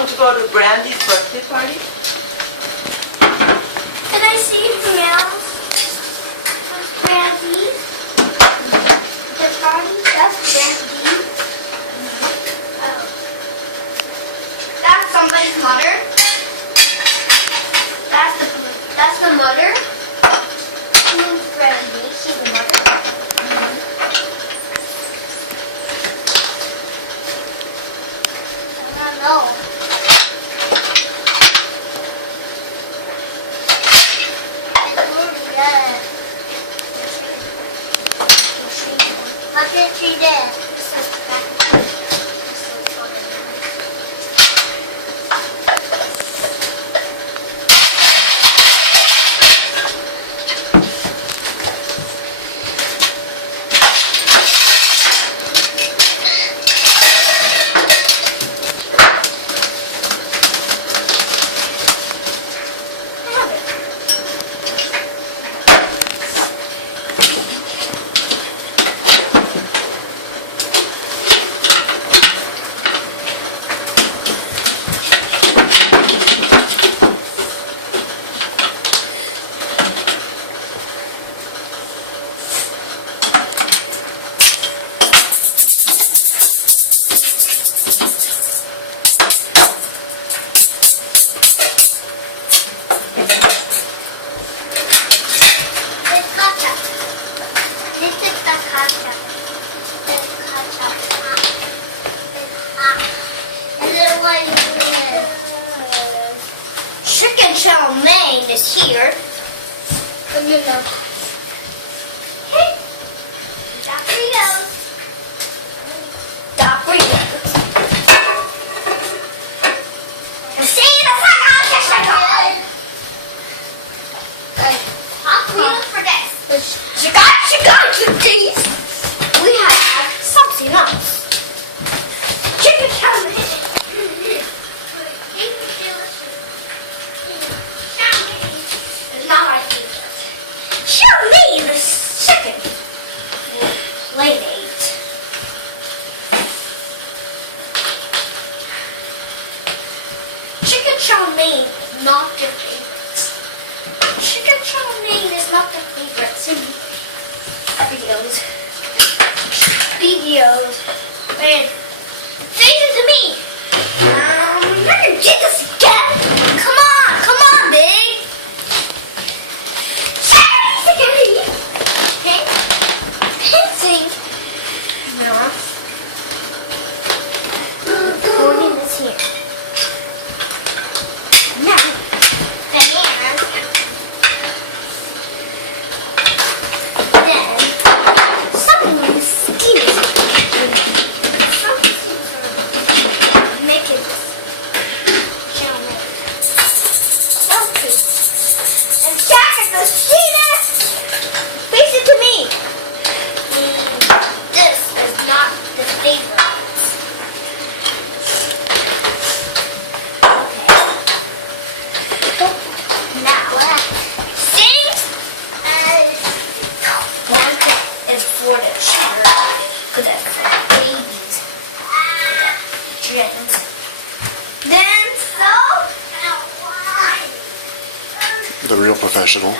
going to go to Brandy's birthday party? Can I see anything else? Brandy. The party? That's Brandy. Oh. That's somebody's mother. That's the mother. Who's Brandy? She's the mother. I don't know. Look at she did. Chicken chow mein is here. Hey, Doritos. See the fuck out of for this. You got these. We have something else. Chicken chow mein. Show me the chicken. Late 8. Chicken chow mein is not your favorite. Chicken chow mein is not your favorite. Videos. Wait. Say it to me. You're gonna get this again. Come on, big. Pinching. No. Recording this here. Now, then someone steals it. Make it okay. And Jack at the cheetah. Face it to me. This is not the favorite. Okay. Now, sing and one is for the child. Because that's for babies. Dreams. Then so. The real professional.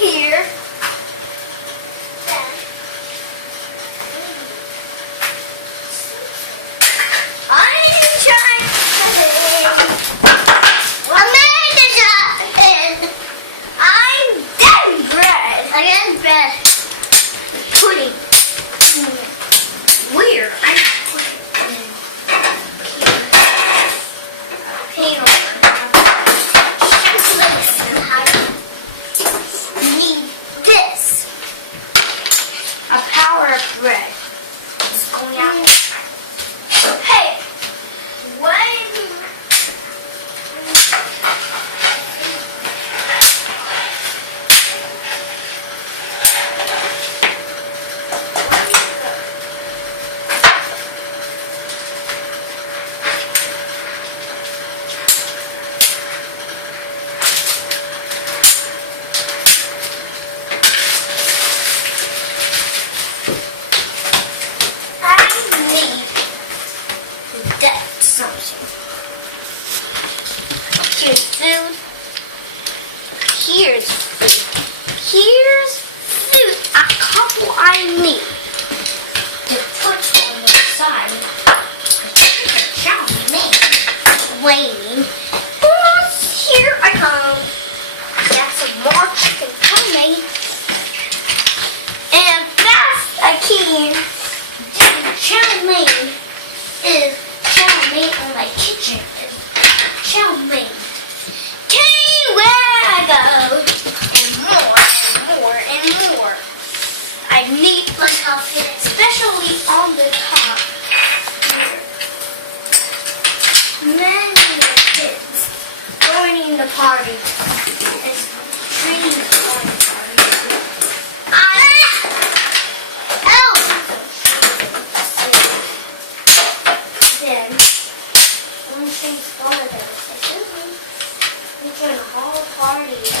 here. I'm trying and I'm getting bread. I got bread. Pudding. Weird. I'm putting it in need this. A power of bread. It's going out. Hey, when here's food. Here's food. Here's food. A couple I need to put on the side. Chow mein waiting. But here I come. Got some more chicken coming. And fast I can. Chow mein is chow mein on my kitchen. Chow mein. Where I go, and more, and more. I need myself in, especially on the top here. Many kids joining the party. It's really fun party. Then, one thing farther. We're going to all party.